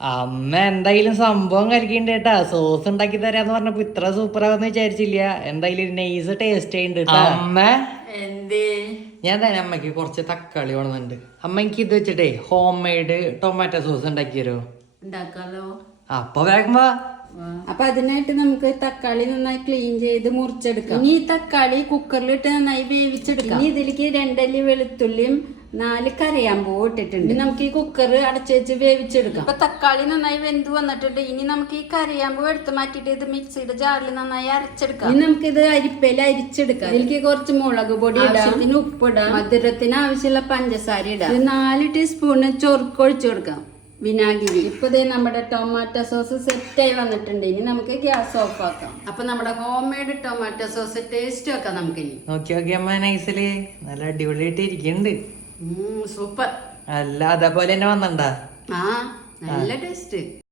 അമ്മ എന്തായാലും സംഭവം കളിക്കണ്ട കേട്ടാ. സോസ് ഉണ്ടാക്കി തരാന്ന് പറഞ്ഞപ്പോ ഇത്ര സൂപ്പർ ആവെന്ന് വിചാരിച്ചില്ല. എന്തായാലും നൈസ് ടേസ്റ്റ് ചെയ്യുന്നുണ്ട് അമ്മ. എന്തേ ഞാൻ തന്നെ അമ്മക്ക് കുറച്ച് തക്കാളി വേണമെന്നുണ്ട്. അമ്മ എനിക്ക് ഇത് വെച്ചിട്ടേ ഹോം മെയ്ഡ് ടൊമാറ്റോ സോസ് ഉണ്ടാക്കി തരുമോ? ഉണ്ടാക്കാലോ. അപ്പൊ വേഗം വാ. അപ്പൊ അതിനായിട്ട് നമുക്ക് തക്കാളി നന്നായി ക്ലീൻ ചെയ്ത് മുറിച്ചെടുക്കാം. ഇനി ഈ തക്കാളി കുക്കറിലിട്ട് നന്നായി വേവിച്ചെടുക്കാം. ഇനി ഇതിലേക്ക് 2 അല്ലി വെളുത്തുള്ളിയും 4 കരയാമ്പൂ ഇട്ടിട്ടുണ്ട്. നമുക്ക് ഈ കുക്കർ അടച്ചു വെച്ച് വേവിച്ചെടുക്കാം. ഇപ്പൊ തക്കാളി നന്നായി വെന്ത് വന്നിട്ടുണ്ട്. ഇനി നമുക്ക് ഈ കരയാമ്പൂ എടുത്ത് മാറ്റിയിട്ട് ഇത് മിക്സിയുടെ ജാറിൽ നന്നായി അരച്ചെടുക്കാം. ഇനി നമുക്ക് ഇത് അരിപ്പയിൽ അരിച്ചെടുക്കാം. ഇതിലേക്ക് കുറച്ച് മുളക് പൊടി ഇടാം, ഉപ്പിടാം, മധുരത്തിന് ആവശ്യമുള്ള പഞ്ചസാര ഇടാം, 4 ടീസ്പൂണ് ചൊറുക്ക് ഒഴിച്ചു കൊടുക്കാം, വിനാഗിരി. ഇപ്പൊ ഇതേ നമ്മുടെ ടൊമാറ്റോ സോസ് സെറ്റായി വന്നിട്ടുണ്ട്. ഇനി നമുക്ക് ഗ്യാസ് ഓഫ് ആക്കാം. അപ്പൊ നമ്മുടെ home made tomato sauce taste വെക്കാം നമുക്ക്. ഇനി നോക്കി അമ്മ നൈസില് നല്ല അടിപൊളിയായിട്ട് ഇരിക്കുന്നുണ്ട്. സൂപ്പർ. അല്ല അതേപോലെ തന്നെ വന്നണ്ടാ. ആ നല്ല ടേസ്റ്റ്.